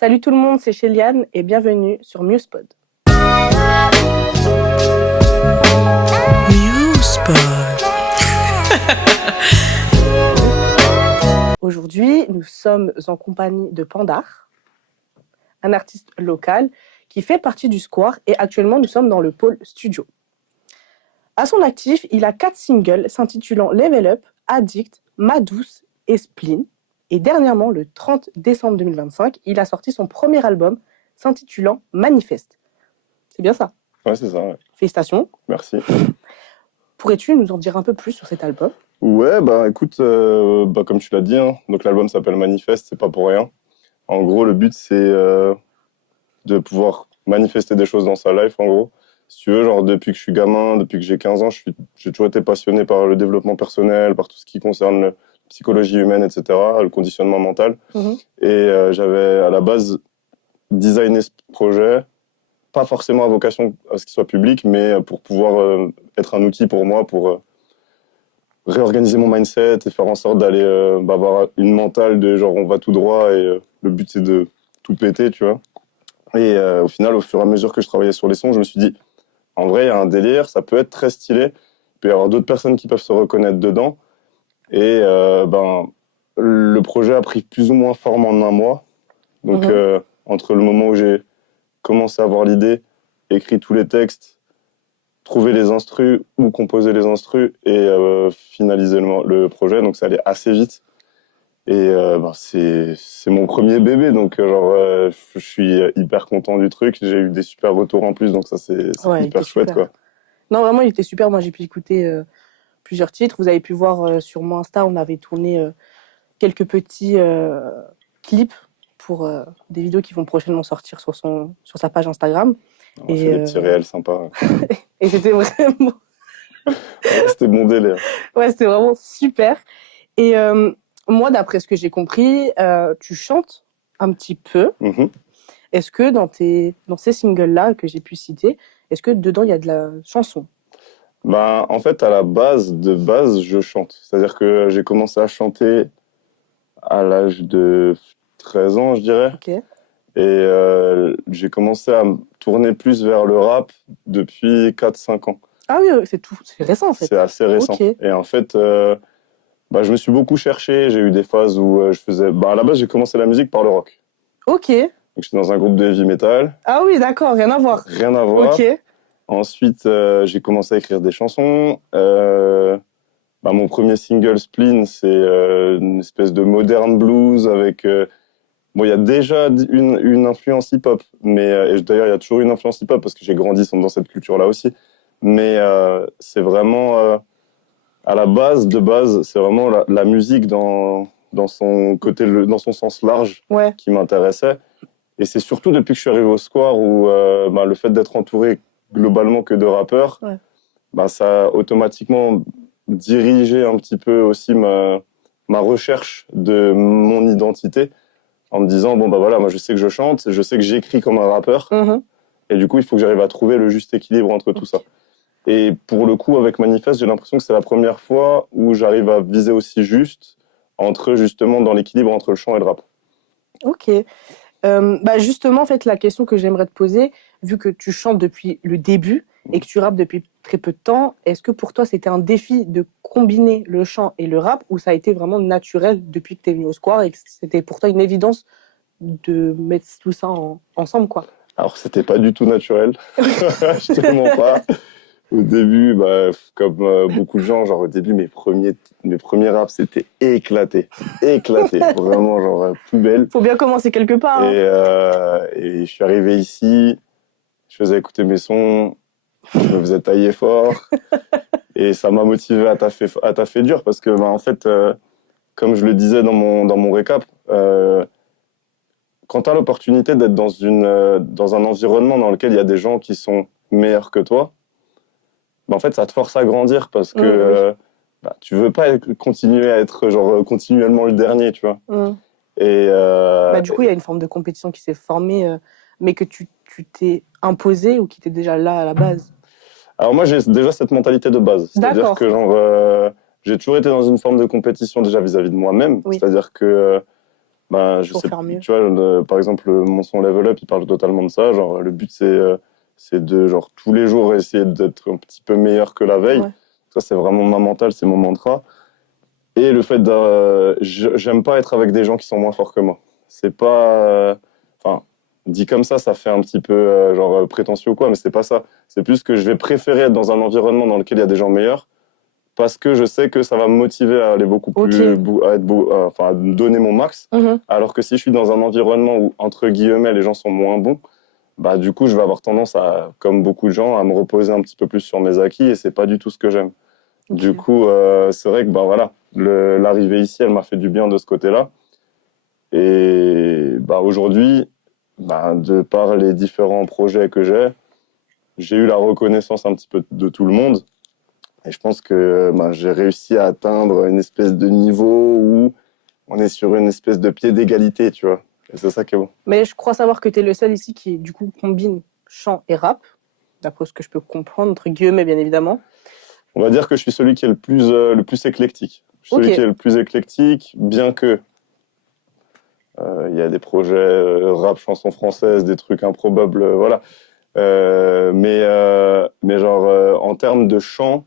Salut tout le monde, c'est Chéliane et bienvenue sur Musepod. Musepod. Aujourd'hui, nous sommes en compagnie de Pandar, un artiste local qui fait partie du Square et actuellement nous sommes dans le pôle studio. À son actif, il a 4 singles s'intitulant Level Up, Addict, Ma Douce et Spleen. Et dernièrement, le 30 décembre 2025, il a sorti son premier album s'intitulant Manifeste. C'est bien ça? Ouais, c'est ça. Ouais. Félicitations. Merci. Pourrais-tu nous en dire un peu plus sur cet album? Ouais, bah écoute, comme tu l'as dit, hein, donc l'album s'appelle Manifeste, c'est pas pour rien. En gros, le but c'est de pouvoir manifester des choses dans sa life, en gros. Si tu veux, genre depuis que je suis gamin, depuis que j'ai 15 ans, j'ai toujours été passionné par le développement personnel, par tout ce qui concerne la psychologie humaine, etc., le conditionnement mental. Et j'avais à la base designé ce projet, pas forcément à vocation à ce qu'il soit public, mais pour pouvoir être un outil pour moi, pour réorganiser mon mindset et faire en sorte d'aller avoir une mentale de genre on va tout droit et le but c'est de tout péter, tu vois. Et au final, au fur et à mesure que je travaillais sur les sons, je me suis dit, en vrai, il y a un délire, ça peut être très stylé, il peut y avoir d'autres personnes qui peuvent se reconnaître dedans. Et le projet a pris plus ou moins forme en un mois. Donc entre le moment où j'ai commencé à avoir l'idée, écrit tous les textes, trouver les instrus ou composer les instrus et finaliser le projet, donc ça allait assez vite. Et c'est mon premier bébé, donc je suis hyper content du truc. J'ai eu des super retours en plus, donc ça c'est hyper chouette, super. quoi. Non, vraiment, il était super. Moi, j'ai pu écouter plusieurs titres. Vous avez pu voir sur mon Insta, on avait tourné quelques petits clips pour des vidéos qui vont prochainement sortir sur sa page Instagram. On a fait des petits réels sympas. Et c'était vraiment... C'était bon délire. Ouais, c'était vraiment super. Et moi, d'après ce que j'ai compris, tu chantes un petit peu. Est-ce que dans ces singles-là que j'ai pu citer, est-ce que dedans, il y a de la chanson? En fait, à la base, je chante. C'est-à-dire que j'ai commencé à chanter à l'âge de 13 ans, je dirais. Okay. Et j'ai commencé à me tourner plus vers le rap depuis 4-5 ans. Ah oui, c'est récent en fait. C'est assez récent. Okay. Et en fait, je me suis beaucoup cherché. J'ai eu des phases où je faisais... à la base, j'ai commencé la musique par le rock. Ok. Donc, j'étais dans un groupe de heavy metal. Ah oui, d'accord, rien à voir. Rien à voir. Ok. Ensuite, j'ai commencé à écrire des chansons. Mon premier single, Spleen, c'est une espèce de modern blues avec... il y a déjà une influence hip-hop, mais d'ailleurs, il y a toujours une influence hip-hop parce que j'ai grandi dans cette culture-là aussi. Mais c'est vraiment, à la base, c'est vraiment la musique dans son côté, dans son sens large, ouais, qui m'intéressait. Et c'est surtout depuis que je suis arrivé au Square où le fait d'être entouré globalement que de rappeurs, ouais. Ça a automatiquement dirigé un petit peu aussi ma recherche de mon identité, en me disant, moi je sais que je chante, je sais que j'écris comme un rappeur, et du coup il faut que j'arrive à trouver le juste équilibre entre tout ça. Et pour le coup, avec Manifeste, j'ai l'impression que c'est la première fois où j'arrive à viser aussi juste, justement dans l'équilibre entre le chant et le rap. Ok. Justement, en fait, la question que j'aimerais te poser, vu que tu chantes depuis le début et que tu rappes depuis très peu de temps, est-ce que pour toi c'était un défi de combiner le chant et le rap, ou ça a été vraiment naturel depuis que tu es venu au Square et que c'était pour toi une évidence de mettre tout ça ensemble, quoi? Alors, c'était pas du tout naturel. Je te mens pas. Au début, comme beaucoup de gens, au début, mes premiers raps, c'était éclaté. Vraiment, poubelle. Faut bien commencer quelque part. Hein. Et je suis arrivé ici, je faisais écouter mes sons, je me faisais tailler fort, et ça m'a motivé à taffer dur, parce que, en fait, comme je le disais dans mon récap, quand tu as l'opportunité d'être dans un environnement dans lequel il y a des gens qui sont meilleurs que toi, en fait, ça te force à grandir parce que tu veux pas continuer à être continuellement le dernier, tu vois. Et du coup, il y a une forme de compétition qui s'est formée, mais que tu t'es imposé ou qui était déjà là à la base? Alors moi, j'ai déjà cette mentalité de base. C'est-à-dire que j'ai toujours été dans une forme de compétition déjà vis-à-vis de moi-même. Oui. C'est-à-dire que Ben, je pour sais, faire mieux. tu vois, par exemple, mon son Level Up, il parle totalement de ça. Genre, le but, c'est de, genre, tous les jours essayer d'être un petit peu meilleur que la veille. Ouais. Ça, c'est vraiment ma mentale, c'est mon mantra. Et le fait j'aime pas être avec des gens qui sont moins forts que moi. C'est pas, enfin, dit comme ça fait un petit peu, prétentieux ou quoi, mais c'est pas ça. C'est plus que je vais préférer être dans un environnement dans lequel il y a des gens meilleurs parce que je sais que ça va me motiver à aller beaucoup plus, Ok. à donner mon max. Mhm. Alors que si je suis dans un environnement où, entre guillemets, les gens sont moins bons, bah, du coup, je vais avoir tendance à, comme beaucoup de gens, à me reposer un petit peu plus sur mes acquis et c'est pas du tout ce que j'aime. Du Ok. coup, c'est vrai que, bah, voilà, l'arrivée ici, elle m'a fait du bien de ce côté-là. Et, bah, aujourd'hui, bah, de par les différents projets que j'ai eu la reconnaissance un petit peu de tout le monde. Et je pense que bah, j'ai réussi à atteindre une espèce de niveau où on est sur une espèce de pied d'égalité, tu vois. Et c'est ça qui est bon. Mais je crois savoir que tu es le seul ici qui, du coup, combine chant et rap, d'après ce que je peux comprendre, entre guillemets, bien évidemment. On va dire que je suis celui qui est le plus éclectique. Je suis celui qui Ok. est le plus éclectique, bien que il y a des projets rap, chansons françaises, des trucs improbables, voilà. Mais genre, en termes de chant,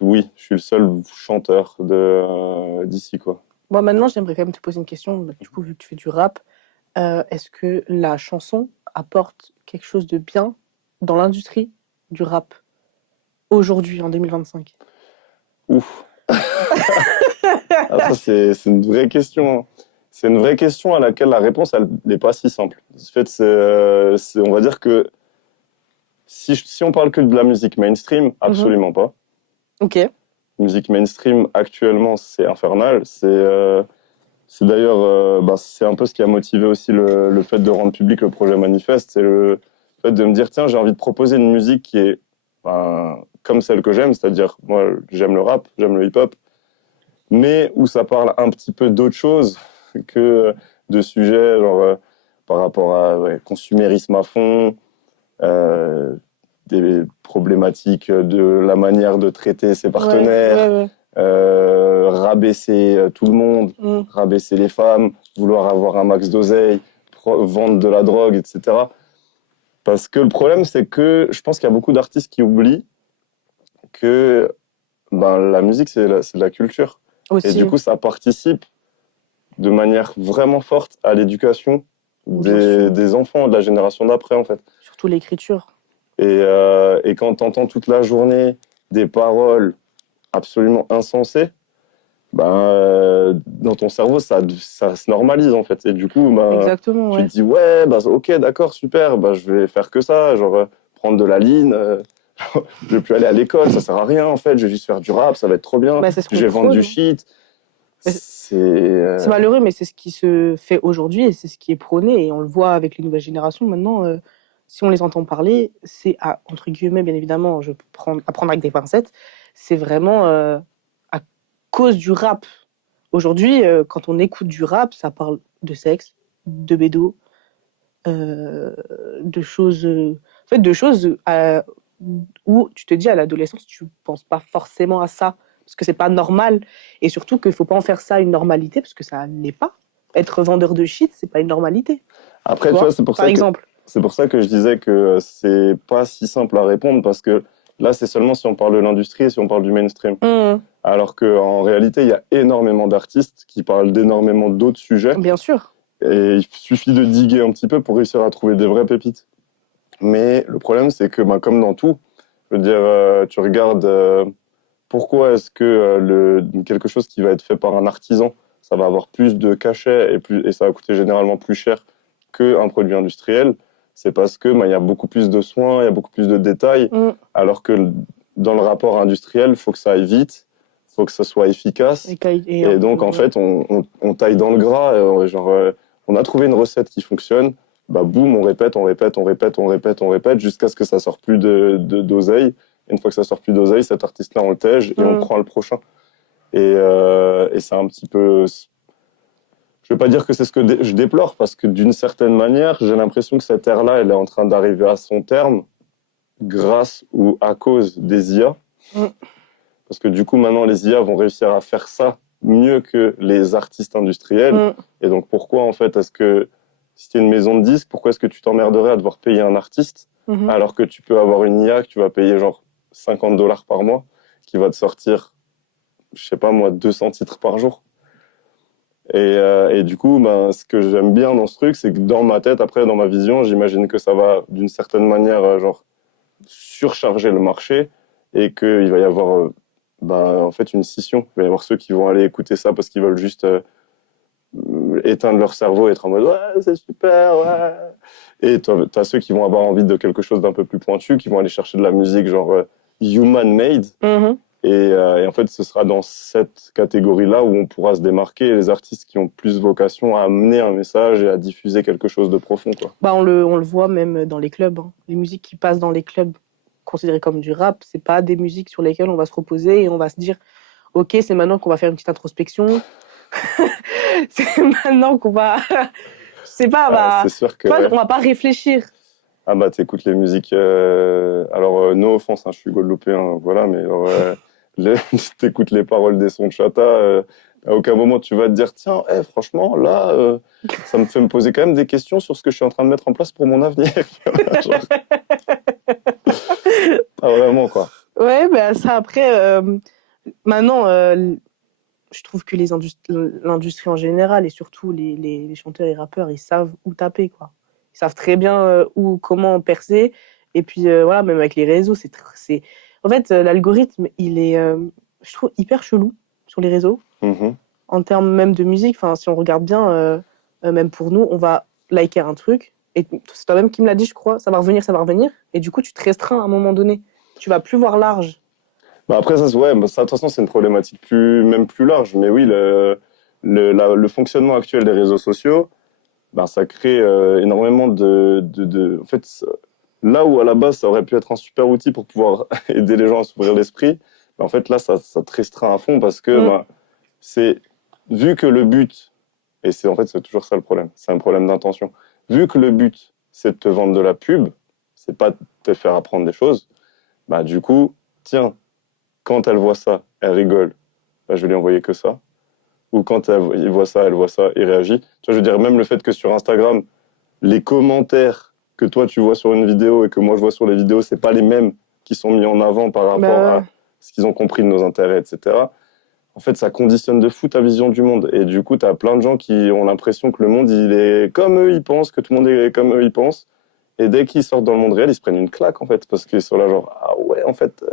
oui, je suis le seul chanteur d'ici, quoi. Moi, maintenant, j'aimerais quand même te poser une question. Du coup, vu que tu fais du rap, est-ce que la chanson apporte quelque chose de bien dans l'industrie du rap aujourd'hui, en 2025? Ouf. Ah, ça, c'est une vraie question, hein. C'est une vraie question à laquelle la réponse, elle n'est pas si simple. En fait, on va dire que si on parle que de la musique mainstream, Mhm. absolument pas. Ok. Musique mainstream, actuellement, c'est infernal. C'est d'ailleurs, bah, c'est un peu ce qui a motivé aussi le fait de rendre public le projet Manifeste. C'est le fait de me dire, tiens, j'ai envie de proposer une musique qui est ben, comme celle que j'aime, c'est-à-dire, moi, j'aime le rap, j'aime le hip-hop, mais où ça parle un petit peu d'autre chose que de sujets par rapport à consumérisme à fond, euh, des problématiques de la manière de traiter ses Ouais, ouais, partenaires, ouais. rabaisser tout le monde, Mm. rabaisser les femmes, vouloir avoir un max d'oseille, vendre de la drogue, etc. Parce que le problème, c'est que je pense qu'il y a beaucoup d'artistes qui oublient que ben, la musique, c'est de la culture. Et du Aussi, coup, ça participe de manière vraiment forte à l'éducation bien sûr. des enfants de la génération d'après, en fait. Surtout l'écriture. Et quand tu entends toute la journée des paroles absolument insensées, ben, dans ton cerveau, ça se normalise, en fait. Et du coup, ben, Exactement, tu te ouais. dis, ouais, bah, ok, d'accord, super, bah, je vais faire que ça, genre prendre de la ligne, je vais plus aller à l'école, ça sert à rien, en fait, je vais juste faire du rap, ça va être trop bien, Bah, c'est ce je qu'on vais vendre du prône. shit. Bah, C'est c'est malheureux, mais c'est ce qui se fait aujourd'hui et c'est ce qui est prôné. Et on le voit avec les nouvelles générations maintenant. Si on les entend parler, c'est entre guillemets, bien évidemment, je peux à prendre avec des pincettes. C'est vraiment à cause du rap. Aujourd'hui, quand on écoute du rap, ça parle de sexe, de bédo, euh, de choses, en fait, de choses où tu te dis à l'adolescence, tu penses pas forcément à ça parce que c'est pas normal et surtout qu'il faut pas en faire ça une normalité parce que ça n'est pas. Être vendeur de shit, c'est pas une normalité, tu Après, tu vois, vois. Par exemple. c'est pour ça que je disais que c'est pas si simple à répondre parce que là, c'est seulement si on parle de l'industrie et si on parle du mainstream. Alors qu'en réalité, il y a énormément d'artistes qui parlent d'énormément d'autres sujets Bien sûr. et il suffit de diguer un petit peu pour réussir à trouver des vraies pépites. Mais le problème, c'est que, ben, comme dans tout, je veux dire, tu regardes pourquoi est-ce que quelque chose qui va être fait par un artisan, ça va avoir plus de cachet et ça va coûter généralement plus cher qu'un produit industriel. C'est parce que ben, il y a beaucoup plus de soins, il y a beaucoup plus de détails, Mm. alors que dans le rapport industriel, il faut que ça aille vite, il faut que ça soit efficace. Et donc, en Ouais. fait, on taille dans le gras. On a trouvé une recette qui fonctionne. Bah, boum, on répète, on répète, on répète, on répète, on répète, jusqu'à ce que ça sorte plus d'oseille. Et une fois que ça sort plus d'oseille, cet artiste-là, on le tège et on prend le prochain. Et c'est un petit peu... Je ne vais pas dire que c'est ce que je déplore, parce que d'une certaine manière, j'ai l'impression que cette ère-là, elle est en train d'arriver à son terme grâce ou à cause des IA. Mm. Parce que du coup, maintenant, les IA vont réussir à faire ça mieux que les artistes industriels. Mm. Et donc, pourquoi, en fait, est-ce que, si tu es une maison de disques, pourquoi est-ce que tu t'emmerderais à devoir payer un artiste Mhm. alors que tu peux avoir une IA que tu vas payer genre $50 par mois qui va te sortir, je sais pas moi, 200 titres par jour. Et du coup, ben, ce que j'aime bien dans ce truc, c'est que dans ma tête, après, dans ma vision, j'imagine que ça va d'une certaine manière, genre, surcharger le marché et qu'il va y avoir, ben, en fait, une scission. Il va y avoir ceux qui vont aller écouter ça parce qu'ils veulent juste éteindre leur cerveau et être en mode ouais, c'est super, ouais. Et t'as ceux qui vont avoir envie de quelque chose d'un peu plus pointu, qui vont aller chercher de la musique genre human-made. Mhm. Et en fait, ce sera dans cette catégorie-là où on pourra se démarquer et les artistes qui ont plus vocation à amener un message et à diffuser quelque chose de profond, quoi. Bah, on le voit même dans les clubs, hein. Les musiques qui passent dans les clubs considérées comme du rap, c'est pas des musiques sur lesquelles on va se reposer et on va se dire ok, c'est maintenant qu'on va faire une petite introspection. C'est maintenant qu'on va. Je sais pas, C'est sûr que tu vois, ouais. on va pas réfléchir. Ah bah t'écoutes les musiques. Alors no offense, hein, je suis guadeloupéen, voilà, mais alors, t'écoutes les paroles des sons de Chata. À aucun moment tu vas te dire tiens, franchement là, ça me fait me poser quand même des questions sur ce que je suis en train de mettre en place pour mon avenir. Genre, pas vraiment quoi. Ouais, bah ça après, maintenant, je trouve que l'industrie en général et surtout les chanteurs et rappeurs, ils savent où taper, quoi. Ils savent très bien où, comment percer. Et puis voilà, même avec les réseaux, c'est... En fait, l'algorithme, il est, je trouve, hyper chelou sur les réseaux. Mhm. En termes même de musique, enfin, si on regarde bien, même pour nous, on va liker un truc. Et c'est toi-même qui me l'a dit, je crois. Ça va revenir, ça va revenir. Et du coup, tu te restreins à un moment donné. Tu vas plus voir large. Bah après ça, ouais, bah, ça de toute façon c'est une problématique même plus large. Mais oui, le fonctionnement actuel des réseaux sociaux, bah, ça crée énormément en fait, là où à la base ça aurait pu être un super outil pour pouvoir aider les gens à s'ouvrir l'esprit, bah, en fait là ça te restreint à fond parce que Mm. bah, c'est vu que le but, et c'est en fait c'est toujours ça le problème, c'est un problème d'intention. Vu que le but c'est de te vendre de la pub, c'est pas de te faire apprendre des choses, bah du coup, tiens, quand elle voit ça, elle rigole, bah, je vais lui envoyer que ça. Ou quand il voit ça, elle voit ça, il réagit. Tu vois, je veux dire, même le fait que sur Instagram, les commentaires que toi tu vois sur une vidéo et que moi je vois sur les vidéos, c'est pas les mêmes qui sont mis en avant par rapport Bah, à ce qu'ils ont compris de nos intérêts, etc. En fait, ça conditionne de fou ta vision du monde. Et du coup, tu as plein de gens qui ont l'impression que le monde, il est comme eux, ils pensent, que tout le monde est comme eux, ils pensent. Et dès qu'ils sortent dans le monde réel, ils se prennent une claque, en fait, parce qu'ils sont là, genre, ah ouais, en fait,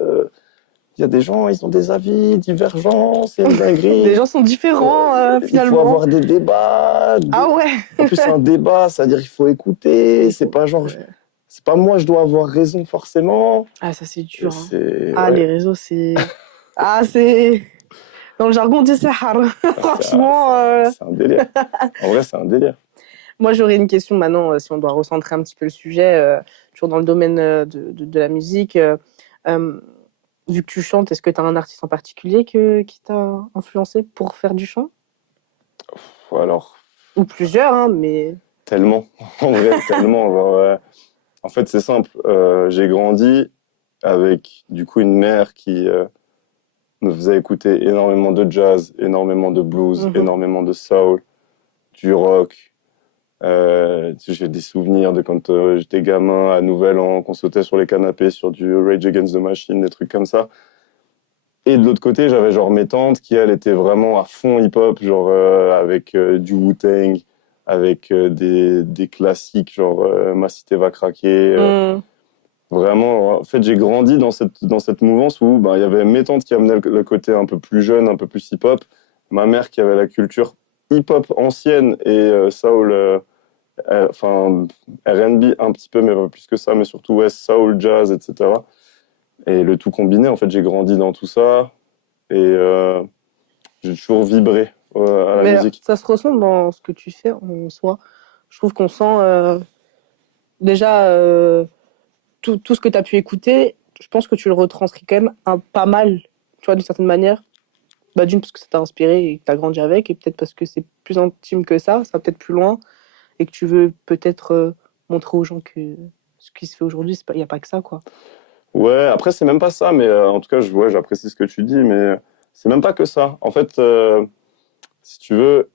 il y a des gens, ils ont des avis divergents, c'est une les dinguerie. gens sont différents, Il faut finalement. avoir des débats. Ah ouais. En plus, c'est un débat, c'est-à-dire il faut écouter. Il C'est faut- pas genre, ouais. c'est pas moi, je dois avoir raison forcément. Ah, ça, c'est Et dur, hein. c'est, Ah, ouais, les réseaux, c'est... Ah, c'est... Dans le jargon, on dit sahar. Franchement, c'est un délire. En vrai, c'est un délire. moi, j'aurais une question maintenant, si on doit recentrer un petit peu le sujet, toujours dans le domaine de la musique. Euh, vu que tu chantes, est-ce que tu as un artiste en particulier qui t'a influencé pour faire du chant? Alors, Ou plusieurs, hein, mais... tellement, en vrai, tellement. Genre, en fait, c'est simple. J'ai grandi avec du coup une mère qui me faisait écouter énormément de jazz, énormément de blues, Mhm. énormément de soul, du rock. J'ai des souvenirs de quand j'étais gamin à Nouvel An, qu'on sautait sur les canapés sur du Rage Against the Machine, des trucs comme ça. Et de l'autre côté, j'avais genre mes tantes qui, elles, étaient vraiment à fond hip-hop, genre avec du Wu-Tang, avec des classiques, genre Ma Cité va craquer. Mm. Vraiment, en fait, j'ai grandi dans cette mouvance où bah, il y avait mes tantes qui amenaient le côté un peu plus jeune, un peu plus hip-hop, ma mère qui avait la culture hip-hop ancienne et soul, enfin R&B un petit peu, mais pas plus que ça, mais surtout ouais, soul, jazz, etc. Et le tout combiné, en fait, j'ai grandi dans tout ça et j'ai toujours vibré à la Mais musique. ça se ressent dans ce que tu fais en soi. Je trouve qu'on sent déjà tout ce que tu as pu écouter. Je pense que tu le retranscris quand même pas mal, tu vois, d'une certaine manière. Bah, d'une, parce que ça t'a inspiré et que tu as grandi avec, et peut-être parce que c'est plus intime que ça va peut-être plus loin, et que tu veux peut-être montrer aux gens que ce qui se fait aujourd'hui, il n'y a pas que ça, quoi. Ouais, après, c'est même pas ça, mais en tout cas, ouais, j'apprécie ce que tu dis, mais c'est même pas que ça. En fait, si tu veux,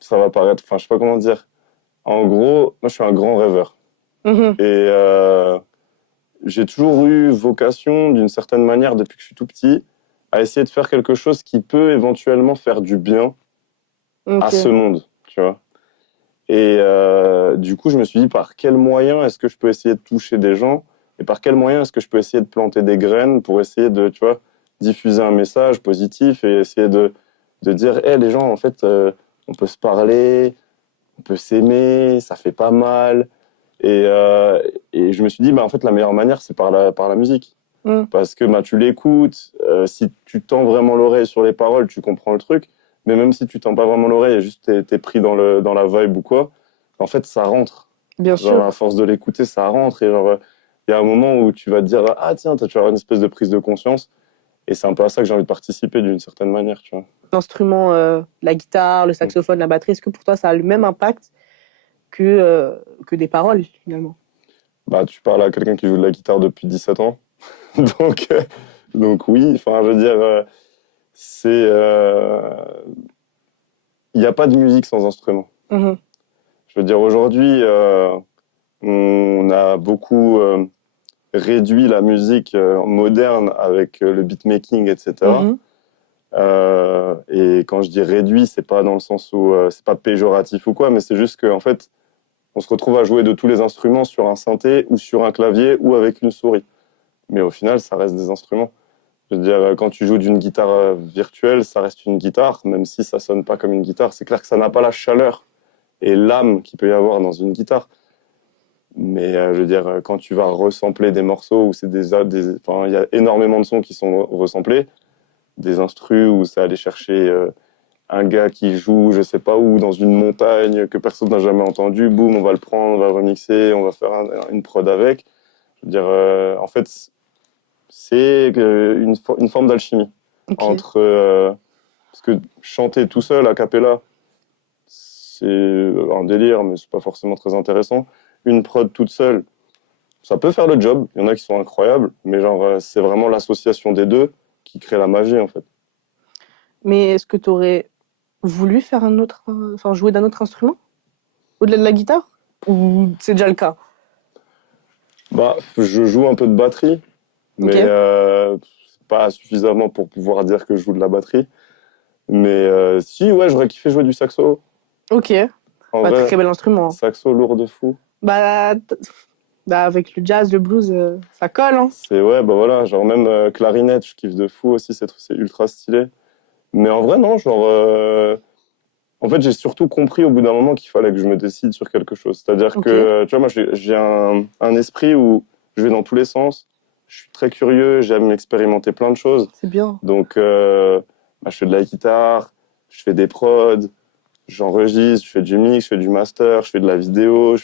ça va paraître, enfin, je sais pas comment dire. En gros, moi, je suis un grand rêveur. Mhm. Et j'ai toujours eu vocation, d'une certaine manière, depuis que je suis tout petit, à essayer de faire quelque chose qui peut éventuellement faire du bien à ce Ok. monde, tu vois. Et du coup, je me suis dit, par quel moyen est-ce que je peux essayer de toucher des gens et par quel moyen est-ce que je peux essayer de planter des graines pour essayer de, tu vois, diffuser un message positif et essayer de dire, hé, les gens, en fait, on peut se parler, on peut s'aimer, ça fait pas mal. Et, euh, et je me suis dit, bah, en fait, la meilleure manière, c'est par la musique. Mm. Parce que bah, tu l'écoutes, si tu tends vraiment l'oreille sur les paroles, tu comprends le truc. Mais même si tu tends pas vraiment l'oreille et juste t'es pris dans la vibe ou quoi, en fait, ça rentre. Bien Genre, à sûr. force de l'écouter, ça rentre. Et genre, il y a un moment où tu vas te dire, ah tiens, tu vas avoir une espèce de prise de conscience. Et c'est un peu à ça que j'ai envie de participer d'une certaine manière, tu vois. L'instrument, la guitare, le Mm. saxophone, la batterie, est-ce que pour toi, ça a le même impact que des paroles, finalement? Bah, tu parles à quelqu'un qui joue de la guitare depuis 17 ans. donc, euh, donc oui, enfin, je veux dire, c'est... il n'y a pas de musique sans instrument. Mhm. Je veux dire, aujourd'hui, on a beaucoup réduit la musique moderne avec le beatmaking, etc. Mhm. Et quand je dis réduit, c'est pas dans le sens où c'est pas péjoratif ou quoi, mais c'est juste qu'en fait, on se retrouve à jouer de tous les instruments sur un synthé ou sur un clavier ou avec une souris. Mais au final, ça reste des instruments. Je veux dire, quand tu joues d'une guitare virtuelle, ça reste une guitare, même si ça sonne pas comme une guitare. C'est clair que ça n'a pas la chaleur et l'âme qu'il peut y avoir dans une guitare. Mais je veux dire, quand tu vas resampler des morceaux où c'est enfin, il y a énormément de sons qui sont resamplés, des instrus où ça allait chercher un gars qui joue, je sais pas où, dans une montagne que personne n'a jamais entendu, boum, on va le prendre, on va le remixer, on va faire une prod avec. Je veux dire, en fait, c'est une forme d'alchimie Ok. entre parce que chanter tout seul a cappella, c'est un délire, mais c'est pas forcément très intéressant. Une prod toute seule, ça peut faire le job. Il y en a qui sont incroyables, mais genre c'est vraiment l'association des deux qui crée la magie en fait. Mais est-ce que tu aurais voulu faire enfin, jouer d'un autre instrument? Au-delà de la guitare? Ou c'est déjà le cas? Bah, je joue un peu de batterie, mais Ok. pas suffisamment pour pouvoir dire que je joue de la batterie. Mais si, ouais, j'aurais kiffé jouer du saxo. Ok. En Bah, vrai, très bel instrument. saxo lourd de fou. Bah, bah, avec le jazz, le blues, ça colle, hein. C'est ouais, bah voilà, genre même clarinette, je kiffe de fou aussi, c'est ultra stylé. Mais en vrai, non, genre, en fait, j'ai surtout compris au bout d'un moment qu'il fallait que je me décide sur quelque chose. C'est-à-dire Ok. que, tu vois, moi, j'ai un esprit où je vais dans tous les sens. Je suis très curieux, j'aime expérimenter plein de choses. C'est bien. Donc, bah, je fais de la guitare, je fais des prods, j'enregistre, je fais du mix, je fais du master, je fais de la vidéo.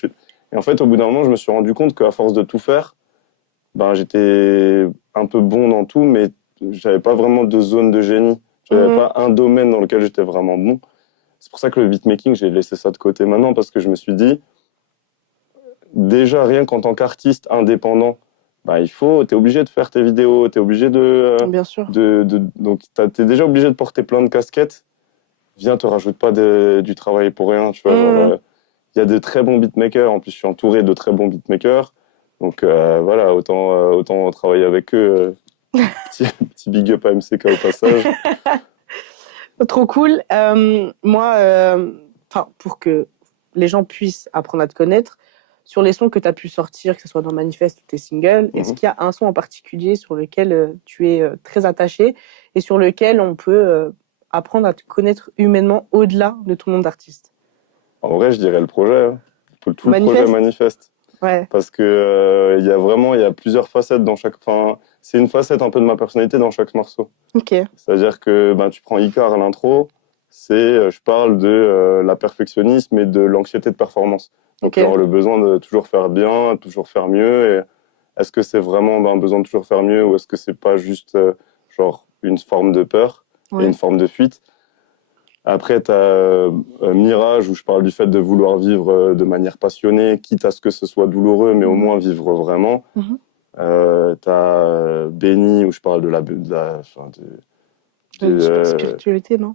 Et en fait, au bout d'un moment, je me suis rendu compte qu'à force de tout faire, ben, j'étais un peu bon dans tout, mais j'avais pas vraiment de zone de génie. J'avais Mhm. pas un domaine dans lequel j'étais vraiment bon. C'est pour ça que le beatmaking, j'ai laissé ça de côté maintenant, parce que je me suis dit, déjà, rien qu'en tant qu'artiste indépendant, bah, t'es obligé de faire tes vidéos, t'es obligé Bien sûr. donc, t'es déjà obligé de porter plein de casquettes. Viens, te rajoute pas du travail pour rien, tu vois, genre, Mhm. il y a de très bons beatmakers, en plus, je suis entouré de très bons beatmakers, donc, voilà, autant travailler avec eux, petit big up à MCK au passage. Trop cool. Moi, enfin, pour que les gens puissent apprendre à te connaître, sur les sons que tu as pu sortir, que ce soit dans Manifeste ou tes singles, est-ce Mhm. qu'il y a un son en particulier sur lequel tu es très attaché et sur lequel on peut apprendre à te connaître humainement au-delà de ton nom d'artiste? En vrai, je dirais le projet, hein. Tout le projet Manifeste? manifeste. Ouais. Parce que il y a plusieurs facettes dans chaque. Enfin, c'est une facette un peu de ma personnalité dans chaque morceau. Ok. C'est-à-dire que ben, tu prends Icar à l'intro, je parle de la perfectionnisme et de l'anxiété de performance. Donc, Ok. genre, le besoin de toujours faire bien, toujours faire mieux. Et est-ce que c'est vraiment ben, un besoin de toujours faire mieux ou est-ce que c'est pas juste genre une forme de peur et une Ouais. forme de fuite? Après, tu as Mirage, où je parle du fait de vouloir vivre de manière passionnée, quitte à ce que ce soit douloureux, mais au Mhm. moins vivre vraiment. Mhm. Tu as Béni, où je parle enfin, De de, spiritualité, non?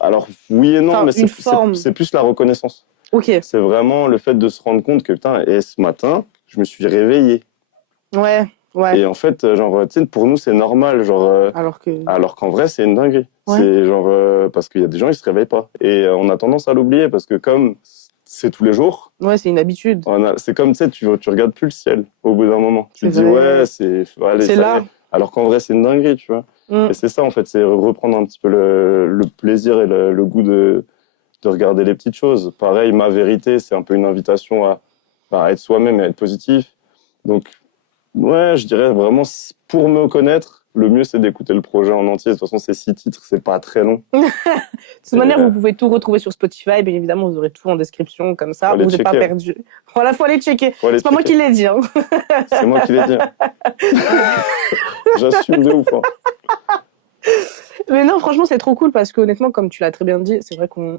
Alors, oui et non, Enfin, mais une forme. c'est plus la reconnaissance. Ok. C'est vraiment le fait de se rendre compte que, putain, et ce matin, je me suis réveillé. Ouais, ouais. Et en fait, genre, tu sais, pour nous, c'est normal, genre, Alors que. alors qu'en vrai, c'est une dinguerie. Ouais. C'est genre, parce qu'il y a des gens, ils se réveillent pas. Et on a tendance à l'oublier parce que comme c'est tous les jours, Ouais, c'est une habitude. c'est comme, tu sais, tu regardes plus le ciel au bout d'un moment. Tu C'est te dis, vrai. ouais, allez, C'est ça y là. est. Alors qu'en vrai, c'est une dinguerie, tu vois. Mm. Et c'est ça, en fait, c'est reprendre un petit peu le plaisir et le goût de regarder les petites choses. Pareil, ma vérité, c'est un peu une invitation à être soi-même et à être positif. Donc, ouais, je dirais vraiment, pour me connaître, le mieux, c'est d'écouter le projet en entier. De toute façon, c'est 6 titres, c'est pas très long. De toute Et, manière, vous pouvez tout retrouver sur Spotify. Bien évidemment, vous aurez tout en description, comme faut ça. aller Vous n'êtes pas checker. perdu. Voilà, faut aller checker. Faut aller C'est pas moi checker. qui l'ai dit. Hein. C'est moi qui l'ai dit. J'assume de ouf. Hein. Mais non, franchement, c'est trop cool parce que honnêtement, comme tu l'as très bien dit, c'est vrai qu'il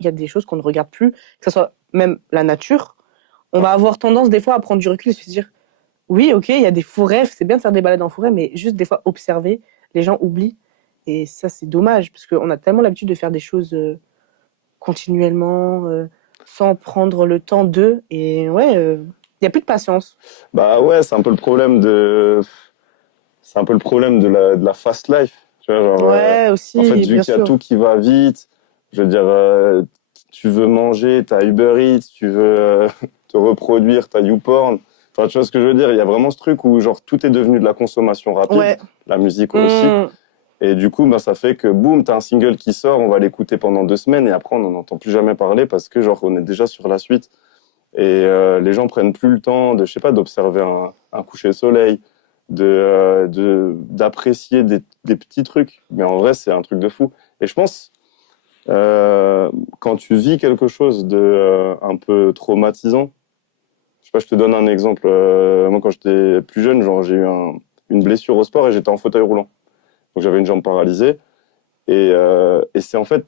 y a des choses qu'on ne regarde plus, que ce soit même la nature. On va avoir tendance des fois à prendre du recul et se dire, oui, ok, il y a des forêts, c'est bien de faire des balades en forêt, mais juste des fois observer, les gens oublient. Et ça, c'est dommage parce qu'on a tellement l'habitude de faire des choses continuellement, sans prendre le temps d'eux. Et ouais, il n'y a plus de patience. Bah ouais, c'est un peu le problème c'est un peu le problème de la fast life. Tu vois, genre, Ouais, en fait, aussi, vu bien qu'il y a sûr. tout qui va vite, je veux dire, tu veux manger, t'as Uber Eats, tu veux te reproduire, t'as YouPorn. Enfin, tu vois ce que je veux dire? Il y a vraiment ce truc où, genre, tout est devenu de la consommation rapide, Ouais. la musique aussi. Mmh. Et du coup, bah, ça fait que, boum, t'as un single qui sort, on va l'écouter pendant 2 semaines, et après, on n'en entend plus jamais parler parce que, genre, on est déjà sur la suite. Et les gens prennent plus le temps de, je sais pas, d'observer un coucher de soleil, d'apprécier des petits trucs. Mais en vrai, c'est un truc de fou. Et je pense, quand tu vis quelque chose de un peu traumatisant, je sais pas, je te donne un exemple. Moi, quand j'étais plus jeune, genre, j'ai eu une blessure au sport et j'étais en fauteuil roulant. Donc, j'avais une jambe paralysée. Et c'est en fait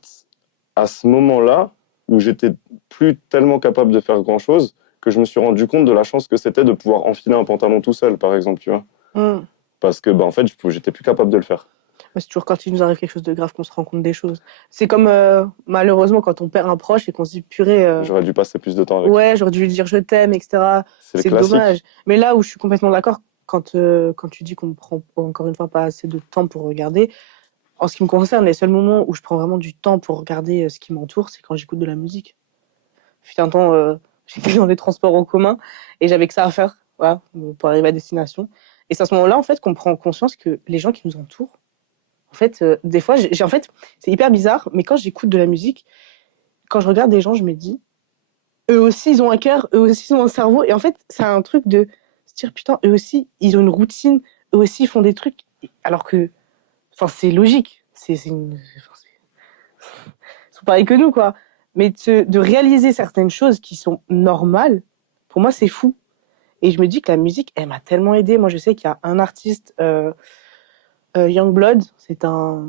à ce moment-là où j'étais plus tellement capable de faire grand-chose que je me suis rendu compte de la chance que c'était de pouvoir enfiler un pantalon tout seul, par exemple, tu vois. Mmh. Parce que, bah, en fait, j'étais plus capable de le faire. Mais c'est toujours quand il nous arrive quelque chose de grave qu'on se rend compte des choses. C'est comme malheureusement quand on perd un proche et qu'on se dit purée, J'aurais dû passer plus de temps avec. ouais, j'aurais dû lui dire je t'aime, etc. C'est le C'est classique. dommage. Mais là où je suis complètement d'accord, quand tu dis qu'on ne prend encore une fois pas assez de temps pour regarder, en ce qui me concerne, les seuls moments où je prends vraiment du temps pour regarder ce qui m'entoure, c'est quand j'écoute de la musique. Fut un temps, j'étais dans des transports en commun et j'avais que ça à faire, voilà, pour arriver à destination. Et c'est à ce moment-là, en fait, qu'on prend conscience que les gens qui nous entourent, en fait, des fois, en fait, c'est hyper bizarre, mais quand j'écoute de la musique, quand je regarde des gens, je me dis, eux aussi, ils ont un cœur, eux aussi, ils ont un cerveau. Et en fait, c'est un truc de se dire, putain, eux aussi, ils ont une routine, eux aussi, ils font des trucs, alors que, enfin, c'est logique. Ils sont pareils que nous, quoi. Mais de réaliser certaines choses qui sont normales, pour moi, c'est fou. Et je me dis que la musique, elle m'a tellement aidée. Moi, je sais qu'il y a un artiste, Youngblood, c'est un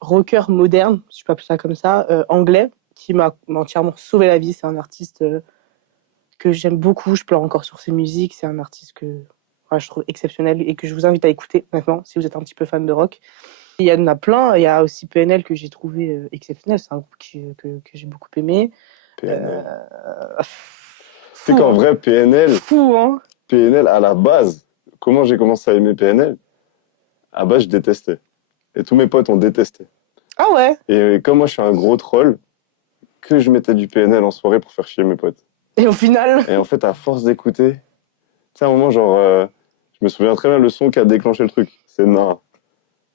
rocker moderne, si je peux appeler ça comme ça, anglais, qui m'a entièrement sauvé la vie. C'est un artiste que j'aime beaucoup. Je pleure encore sur ses musiques. C'est un artiste que voilà, je trouve exceptionnel et que je vous invite à écouter maintenant, si vous êtes un petit peu fan de rock. Il y en a plein. Il y a aussi PNL que j'ai trouvé exceptionnel. C'est un groupe que j'ai beaucoup aimé. PNL. Tu sais Fou, qu'en hein. vrai, Fou, hein. PNL, à la base, comment j'ai commencé à aimer PNL? À la base, je détestais. Et tous mes potes ont détesté. Ah ouais. Et comme moi, je suis un gros troll, que je mettais du PNL en soirée pour faire chier mes potes. Et au final. Et en fait, à force d'écouter, tu sais, à un moment, genre, je me souviens très bien le son qui a déclenché le truc. C'est Na.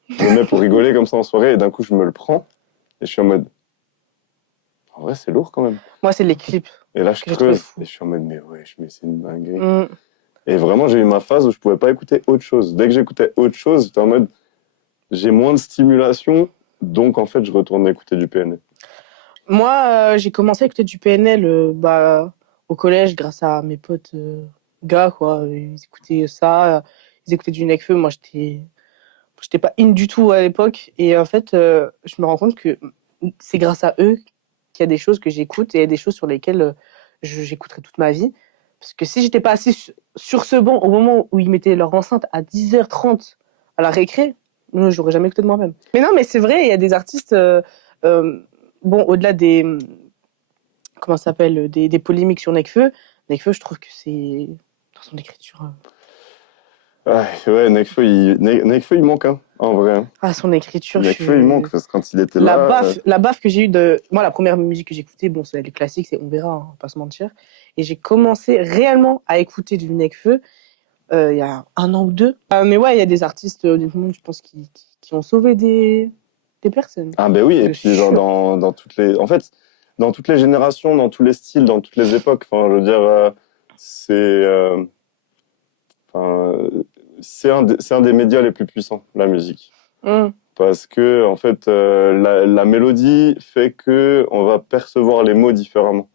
Je le mets pour rigoler comme ça en soirée, et d'un coup, je me le prends, et je suis en mode, en vrai, c'est lourd quand même. Moi, c'est les clips Et là, je que j'ai trouvé creuse, fou. et je suis en mode, mais ouais, mais c'est une dinguerie. Mm. Et vraiment, j'ai eu ma phase où je pouvais pas écouter autre chose. Dès que j'écoutais autre chose, j'étais en mode, j'ai moins de stimulation, donc en fait, je retourne écouter du PNL. Moi, j'ai commencé à écouter du PNL au collège grâce à mes potes gars, quoi. Ils écoutaient ça, ils écoutaient du Nekfeu. Moi, j'étais pas in du tout à l'époque. Et en fait, je me rends compte que c'est grâce à eux qu'il y a des choses que j'écoute et il y a des choses sur lesquelles j'écouterai toute ma vie. Parce que si j'étais pas assis sur ce banc au moment où ils mettaient leur enceinte à 10h30 à la récré, j'aurais jamais écouté de moi-même. Mais non, mais c'est vrai, il y a des artistes. Bon, au-delà des, comment ça s'appelle, des polémiques sur Nekfeu, je trouve que c'est dans son écriture. Ouais, Nekfeu, il manque, hein, en vrai. Hein. Ah, son écriture, Nekfeu, il manque, parce que quand il était là... la baffe que j'ai eue de. Moi, la première musique que j'ai écoutée, bon, c'est les classiques, c'est On verra, hein, on va pas se mentir. Et j'ai commencé réellement à écouter du Nekfeu il y a 1 an ou 2. Mais ouais, il y a des artistes, honnêtement, je pense, qui ont sauvé des personnes. Ah ben oui, et Je puis suis genre sûre. dans toutes les... En fait, dans toutes les générations, dans tous les styles, dans toutes les époques, enfin, je veux dire, c'est... enfin, c'est un des médias les plus puissants, la musique. Hum. Parce que, en fait, la mélodie fait que on va percevoir les mots différemment.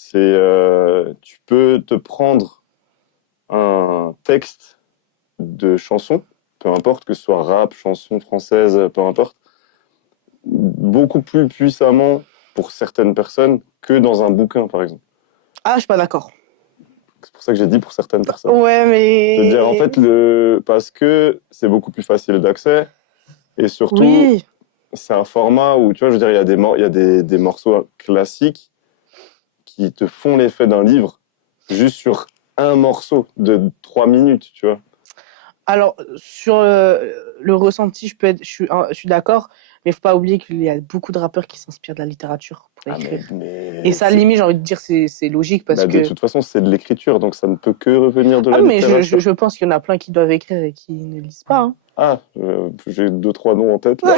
Tu peux te prendre un texte de chanson, peu importe que ce soit rap, chanson française, peu importe, beaucoup plus puissamment pour certaines personnes que dans un bouquin, par exemple. Ah, je suis pas d'accord. C'est pour ça que j'ai dit pour certaines personnes. Ouais, Je veux dire, en mais. fait, parce que c'est beaucoup plus facile d'accès et surtout, Oui. c'est un format où, tu vois, je veux dire, il y a des morceaux classiques qui te font l'effet d'un livre juste sur un morceau de 3 minutes, tu vois. Alors, sur le ressenti, je suis d'accord, mais il faut pas oublier qu'il y a beaucoup de rappeurs qui s'inspirent de la littérature pour Ah, écrire. Et mais ça, limite, j'ai envie de dire, c'est logique parce bah, de que. toute façon, c'est de l'écriture, donc ça ne peut que revenir de Ah, la mais littérature. je pense qu'il y en a plein qui doivent écrire et qui ne lisent pas. Hein. Ah, j'ai deux, trois noms en tête là,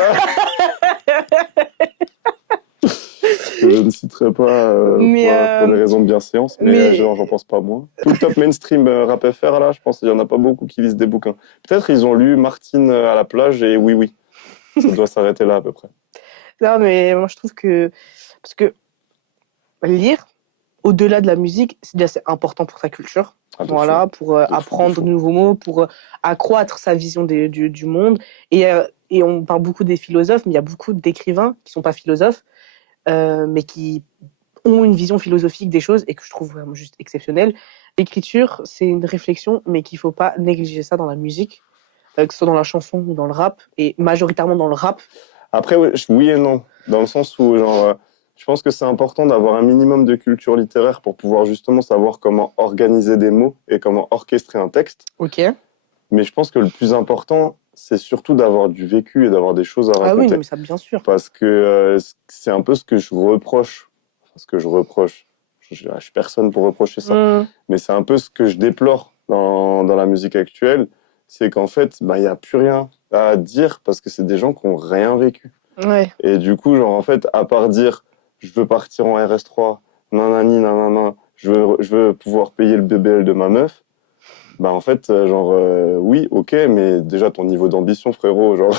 que je ne citerai pas Mais, pour des raisons de bienséance, mais mais j'en pense pas moins. Tout le top mainstream rap FR, là, je pense qu'il n'y en a pas beaucoup qui lisent des bouquins. Peut-être ils ont lu Martine à la plage et Oui Oui. Ça doit s'arrêter là à peu près. non, mais moi, je trouve que. Parce que lire, au-delà de la musique, c'est déjà c'est important pour sa culture. Ah, Voilà, pour de fou, de apprendre de fou. nouveaux mots, pour accroître sa vision du monde. Et on parle beaucoup des philosophes, mais il y a beaucoup d'écrivains qui ne sont pas philosophes, mais qui ont une vision philosophique des choses et que je trouve vraiment juste exceptionnelle. L'écriture, c'est une réflexion, mais qu'il ne faut pas négliger ça dans la musique, que ce soit dans la chanson ou dans le rap, et majoritairement dans le rap. Après, ouais, oui et non, dans le sens où, genre, je pense que c'est important d'avoir un minimum de culture littéraire pour pouvoir justement savoir comment organiser des mots et comment orchestrer un texte. Ok. Mais je pense que le plus important, c'est surtout d'avoir du vécu et d'avoir des choses à Ah oui, non, raconter. mais ça, bien sûr. Parce que c'est un peu ce que je reproche. Enfin, ce que je reproche. Je suis personne pour reprocher ça. Mmh. Mais c'est un peu ce que je déplore dans la musique actuelle. C'est qu'en fait, bah, il n'y a plus rien à dire parce que c'est des gens qui n'ont rien vécu. Ouais. Et du coup, genre, en fait, à part dire je veux partir en RS3, nanani, nanana, je veux pouvoir payer le BBL de ma meuf, bah en fait, genre, oui, ok, mais déjà ton niveau d'ambition, frérot, genre,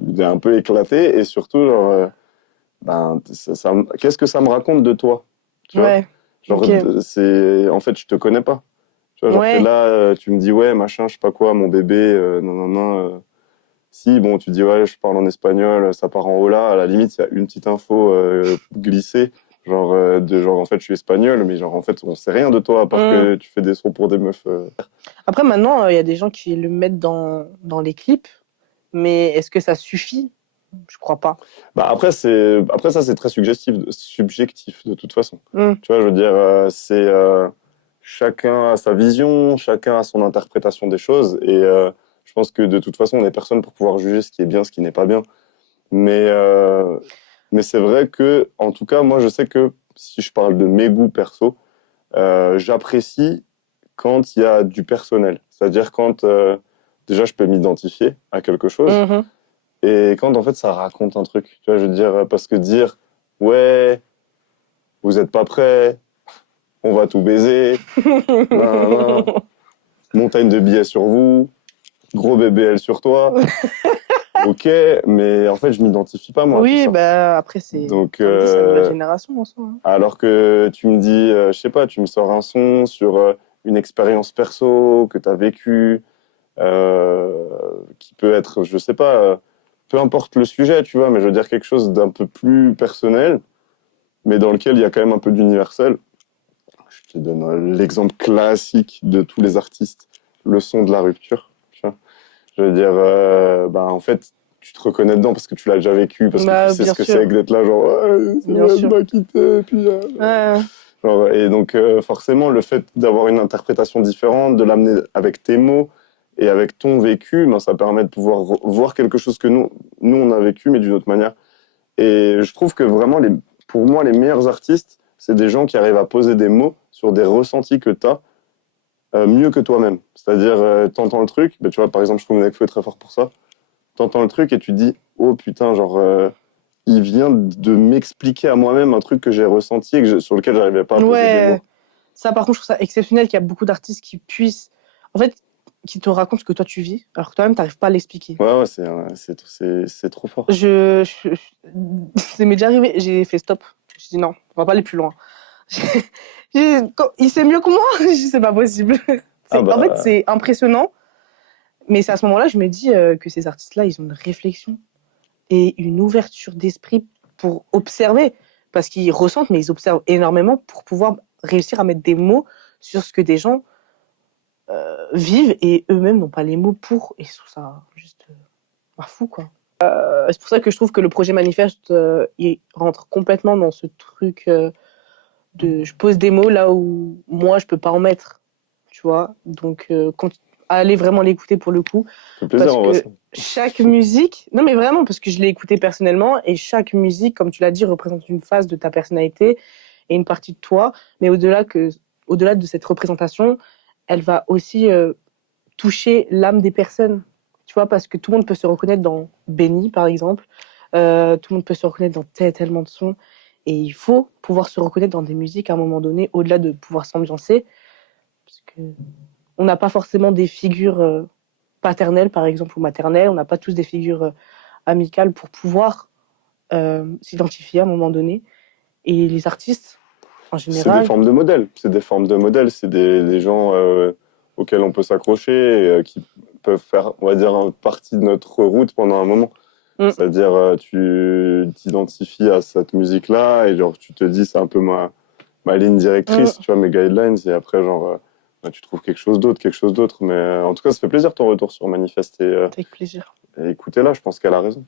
il est un peu éclaté. Et surtout, genre, ben, qu'est-ce que ça me raconte de toi? Tu vois? Ouais. Genre, Ok. en fait, je te connais pas. Tu vois, genre, t'es Ouais. là, tu me dis, ouais, machin, je sais pas quoi, mon bébé, nanana. Si, bon, tu dis, ouais, je parle en espagnol, ça part en hola, à la limite, il y a une petite info glissée, genre, en fait, je suis espagnol, mais genre, en fait, on sait rien de toi, à part Mmh. que tu fais des sons pour des meufs. Après, maintenant, il y a des gens qui le mettent dans les clips, mais est-ce que ça suffit? Je crois pas. Bah, après, ça, c'est très subjectif, de toute façon. Mmh. Tu vois, je veux dire, chacun a sa vision, chacun a son interprétation des choses, et je pense que de toute façon, on est personne pour pouvoir juger ce qui est bien, ce qui n'est pas bien. Mais, euh, mais c'est vrai que, en tout cas, moi, je sais que si je parle de mes goûts perso, j'apprécie quand il y a du personnel. C'est-à-dire quand déjà je peux m'identifier à quelque chose Mmh. et quand en fait ça raconte un truc. Tu vois, je veux dire, parce que dire ouais, vous êtes pas prêts, on va tout baiser, nan, nan, montagne de billets sur vous, gros BBL sur toi. Ok, mais en fait je m'identifie pas moi à tout Oui, ça. bah après, Donc, comme dit, c'est la nouvelle génération en soi. Hein. alors que tu me dis, je sais pas, tu me sors un son sur une expérience perso que tu as vécue, qui peut être, je sais pas, peu importe le sujet, tu vois, mais je veux dire quelque chose d'un peu plus personnel, mais dans lequel il y a quand même un peu d'universel. Je te donne l'exemple classique de tous les artistes, le son de la rupture. Tu vois. Je veux dire, bah, en fait, tu te reconnais dedans parce que tu l'as déjà vécu, parce que tu Bah, sais bien ce que sûr, c'est que d'être là, genre, ouais, c'est bien vrai, elle sûr. m'a quitté, et puis, Ouais, genre, et donc, forcément, le fait d'avoir une interprétation différente, de l'amener avec tes mots et avec ton vécu, ben, ça permet de pouvoir voir quelque chose que nous, on a vécu, mais d'une autre manière. Et je trouve que vraiment, pour moi, les meilleurs artistes, c'est des gens qui arrivent à poser des mots sur des ressentis que tu as mieux que toi-même. C'est-à-dire, t'entends le truc, ben, tu vois, par exemple, je trouve que Nekfeu est très fort pour ça. T'entends le truc et tu te dis, oh putain, genre, il vient de m'expliquer à moi-même un truc que j'ai ressenti et sur lequel j'arrivais pas à poser des mots. ouais. Ça, par contre, je trouve ça exceptionnel qu'il y a beaucoup d'artistes qui puissent, en fait, qui te racontent ce que toi tu vis, alors que toi-même, t'arrives pas à l'expliquer. Ouais, ouais, c'est trop fort. Ça m'est déjà arrivé, j'ai fait stop. Je dit non, on va pas aller plus loin. Il sait mieux que moi, je dis c'est pas possible. Ah En fait, bah, c'est impressionnant, mais c'est à ce moment-là je me dis que ces artistes-là, ils ont une réflexion et une ouverture d'esprit pour observer, parce qu'ils ressentent, mais ils observent énormément pour pouvoir réussir à mettre des mots sur ce que des gens vivent et eux-mêmes n'ont pas les mots pour. Et je trouve ça juste fou, quoi. C'est pour ça que je trouve que le projet Manifeste, il rentre complètement dans ce truc de je pose des mots là où moi je peux pas en mettre, tu vois. Donc aller vraiment l'écouter pour le coup, ça fait plaisir parce en vrai ça. que chaque musique, non mais vraiment parce que je l'ai écouté personnellement et chaque musique, comme tu l'as dit, représente une phase de ta personnalité et une partie de toi. Mais au-delà de cette représentation, elle va aussi toucher l'âme des personnes, tu vois, parce que tout le monde peut se reconnaître dans Benny, par exemple. Tout le monde peut se reconnaître dans tellement de sons. Et il faut pouvoir se reconnaître dans des musiques à un moment donné, au-delà de pouvoir s'ambiancer. Parce que on n'a pas forcément des figures paternelles, par exemple, ou maternelles. On n'a pas tous des figures amicales pour pouvoir s'identifier à un moment donné. Et les artistes, en C'est des général, formes de modèles. C'est des formes de modèles. C'est des gens auxquels on peut s'accrocher et qui peuvent faire, on va dire, partie de notre route pendant un moment. mm, C'est-à-dire, tu t'identifies à cette musique-là et genre, tu te dis, c'est un peu ma ligne directrice, mm, tu vois, mes guidelines. Et après, genre, bah, tu trouves quelque chose d'autre, quelque chose d'autre. Mais en tout cas, ça fait plaisir ton retour sur Manifest avec plaisir. et écoutez-la, je pense qu'elle a raison.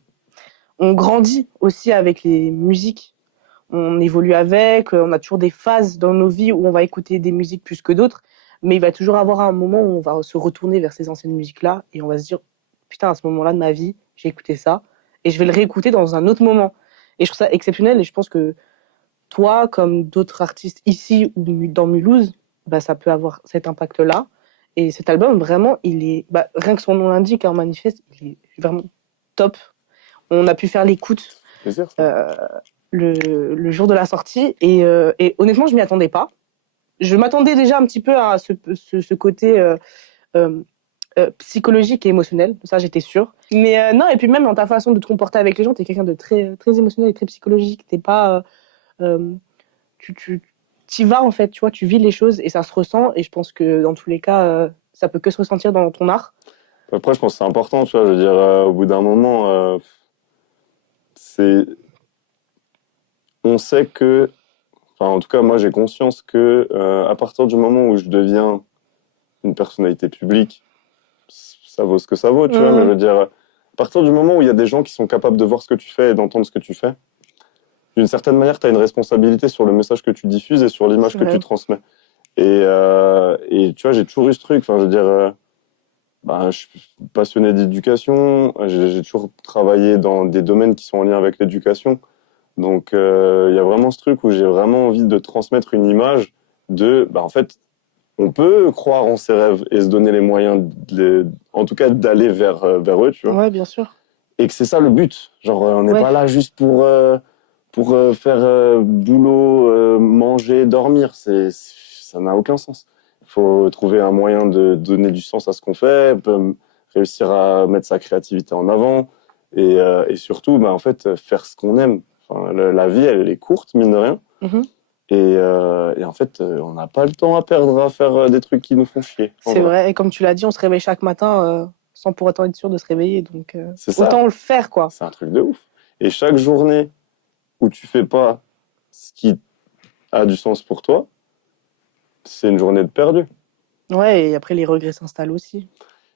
On grandit aussi avec les musiques. On évolue avec, on a toujours des phases dans nos vies où on va écouter des musiques plus que d'autres, mais il va toujours avoir un moment où on va se retourner vers ces anciennes musiques-là et on va se dire, putain, à ce moment-là de ma vie, j'ai écouté ça et je vais le réécouter dans un autre moment. Et je trouve ça exceptionnel et je pense que toi, comme d'autres artistes ici ou dans Mulhouse, bah, ça peut avoir cet impact-là. Et cet album, vraiment, il est, bah, rien que son nom l'indique, un manifeste, il est vraiment top. On a pu faire l'écoute Plaisir, ça. euh, le jour de la sortie. Et honnêtement, je m'y attendais pas. Je m'attendais déjà un petit peu à ce côté psychologique et émotionnel. Ça, j'étais sûre. Mais non, et puis même dans ta façon de te comporter avec les gens, t'es quelqu'un de très, très émotionnel et très psychologique. T'es pas. Euh, tu y vas, en fait, tu vois, tu vis les choses et ça se ressent. Et je pense que dans tous les cas, ça peut que se ressentir dans ton art. Après, je pense que c'est important, tu vois. Je veux dire, au bout d'un moment, c'est, on sait que, enfin, en tout cas, moi, j'ai conscience que à partir du moment où je deviens une personnalité publique, ça vaut ce que ça vaut, tu vois. Mais je Mmh, veux dire, à partir du moment où il y a des gens qui sont capables de voir ce que tu fais et d'entendre ce que tu fais, d'une certaine manière, tu as une responsabilité sur le message que tu diffuses et sur l'image c'est que tu vrai. transmets. Et tu vois, j'ai toujours eu ce truc. Enfin, je veux dire, bah, je suis passionné d'éducation. J'ai toujours travaillé dans des domaines qui sont en lien avec l'éducation. Donc, il y a vraiment ce truc où j'ai vraiment envie de transmettre une image de, bah, en fait, on peut croire en ses rêves et se donner les moyens, en tout cas, d'aller vers eux, tu vois. Ouais, bien sûr. Et que c'est ça le but. Genre, on n'est Ouais, pas là juste pour faire boulot, manger, dormir. Ça n'a aucun sens. Il faut trouver un moyen de donner du sens à ce qu'on fait, réussir à mettre sa créativité en avant et surtout, bah, en fait, faire ce qu'on aime. Enfin, la vie, elle est courte, mine de rien. mmh, Et en fait, on n'a pas le temps à perdre à faire des trucs qui nous font chier, en c'est vrai. vrai. Et comme tu l'as dit, on se réveille chaque matin sans pour autant être sûr de se réveiller. Donc, C'est ça. autant le faire, quoi. C'est un truc de ouf. Et chaque journée où tu fais pas ce qui a du sens pour toi, c'est une journée de perdu. Ouais, et après, les regrets s'installent aussi.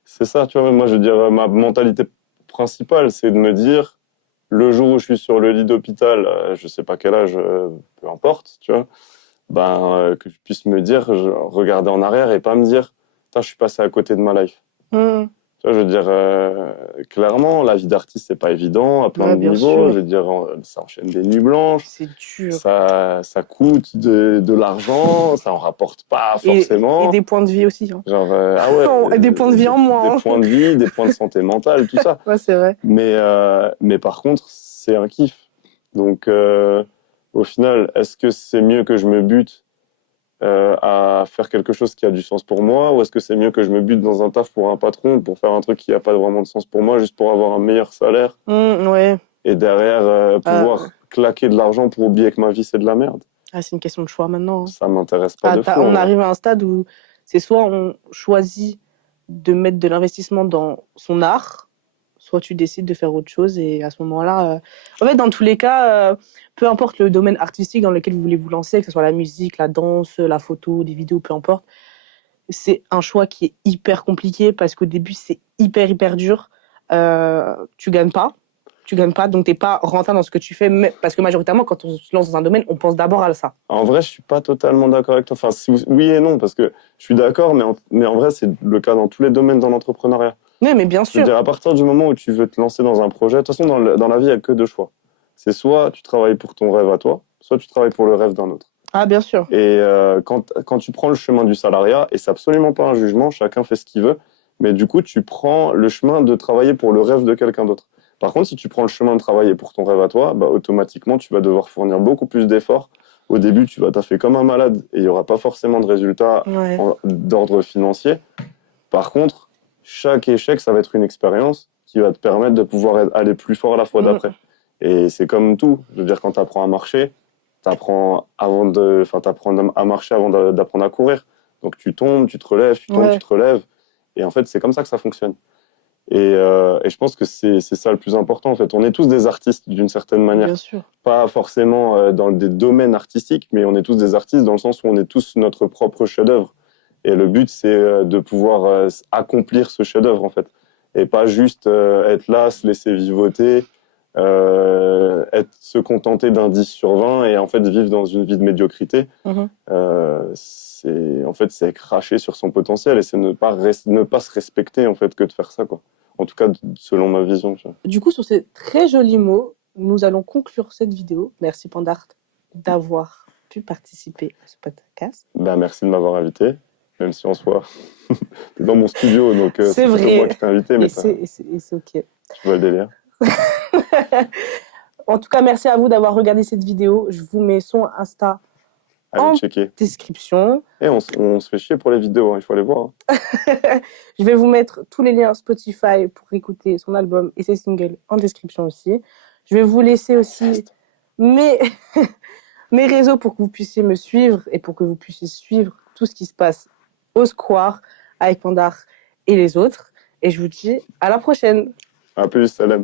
C'est ça, tu vois. Moi, je veux dire, ma mentalité principal, c'est de me dire, le jour où je suis sur le lit d'hôpital, je sais pas quel âge, peu importe, tu vois, que je puisse me dire, regarder en arrière et pas me dire, putain, je suis passé à côté de ma life. Tu vois, je veux dire, clairement, la vie d'artiste, c'est pas évident à plein de bien niveaux. sûr. Je veux dire, ça enchaîne des nuits blanches. C'est dur. Ça coûte de l'argent, ça en rapporte pas forcément. Et des points de vie aussi. Hein. Genre, ah ouais. Et des points de vie en moins. Des points de vie, des points de santé mentale, tout ça. Ouais, c'est vrai. Mais par contre, c'est un kiff. Donc, au final, est-ce que c'est mieux que je me bute à faire quelque chose qui a du sens pour moi, ou est-ce que c'est mieux que je me bute dans un taf pour un patron pour faire un truc qui n'a pas vraiment de sens pour moi, juste pour avoir un meilleur salaire ouais. et derrière pouvoir claquer de l'argent pour oublier que ma vie c'est de la merde? C'est une question de choix maintenant. Hein. Ça m'intéresse pas de fou. On arrive à un stade où c'est soit on choisit de mettre de l'investissement dans son art, soit tu décides de faire autre chose, et à ce moment-là, en fait, dans tous les cas, peu importe le domaine artistique dans lequel vous voulez vous lancer, que ce soit la musique, la danse, la photo, des vidéos, peu importe, c'est un choix qui est hyper compliqué parce qu'au début, c'est hyper dur. Tu gagnes pas, donc t'es pas rentable dans ce que tu fais, parce que majoritairement, quand on se lance dans un domaine, on pense d'abord à ça. En vrai, je suis pas totalement d'accord avec toi. Enfin, oui et non, parce que je suis d'accord, mais en vrai, c'est le cas dans tous les domaines dans l'entrepreneuriat. Oui, mais bien sûr. Je veux dire, à partir du moment où tu veux te lancer dans un projet, de toute façon, dans la vie, il n'y a que deux choix. C'est soit tu travailles pour ton rêve à toi, soit tu travailles pour le rêve d'un autre. Ah, bien sûr. Et quand tu prends le chemin du salariat, et c'est absolument pas un jugement, chacun fait ce qu'il veut, mais du coup, tu prends le chemin de travailler pour le rêve de quelqu'un d'autre. Par contre, si tu prends le chemin de travailler pour ton rêve à toi, automatiquement, tu vas devoir fournir beaucoup plus d'efforts. Au début, tu vas taffer comme un malade et il n'y aura pas forcément de résultats d'ordre financier. Par contre, chaque échec, ça va être une expérience qui va te permettre de pouvoir aller plus fort à la fois d'après. Et c'est comme tout. Je veux dire, quand tu apprends à marcher, t'apprends à marcher avant d'apprendre à courir. Donc tu tombes, tu te relèves, tu tombes, tu te relèves. Et en fait, c'est comme ça que ça fonctionne. Et je pense que c'est ça le plus important, en fait. On est tous des artistes, d'une certaine manière. Bien sûr. Pas forcément dans des domaines artistiques, mais on est tous des artistes dans le sens où on est tous notre propre chef-d'œuvre. Et le but, c'est de pouvoir accomplir ce chef-d'œuvre, en fait. Et pas juste être là, se laisser vivoter, se contenter d'un 10 sur 20 et en fait vivre dans une vie de médiocrité. C'est cracher sur son potentiel et c'est ne pas se respecter, en fait, que de faire ça, quoi. En tout cas, selon ma vision. Du coup, sur ces très jolis mots, nous allons conclure cette vidéo. Merci Pandart d'avoir pu participer à ce podcast. Merci de m'avoir invité, même si en soi, t'es dans mon studio, donc c'est vrai. moi qui t'ai invité. Mais c'est ok. Tu vois le délire. En tout cas, merci à vous d'avoir regardé cette vidéo. Je vous mets son Insta en description. Et on se fait chier pour les vidéos, hein, il faut aller voir. Hein. Je vais vous mettre tous les liens Spotify pour écouter son album et ses singles en description aussi. Je vais vous laisser aussi mes réseaux pour que vous puissiez me suivre et pour que vous puissiez suivre tout ce qui se passe au Square avec Pandart et les autres. Et je vous dis à la prochaine. À plus, salam.